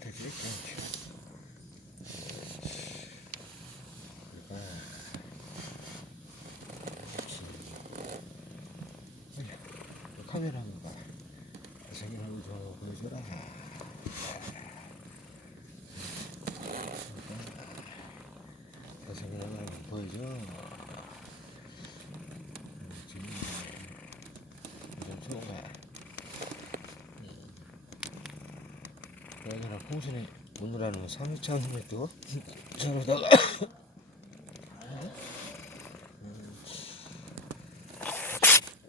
되지? 그렇지. 카메라 한번 봐. 자기는 한번 좀 보여줘라. 자기는 한번 보여줘. 지금 좀 좋은 거야. 내가 풍선에 오늘하는 3일차 하는 것도 저러다가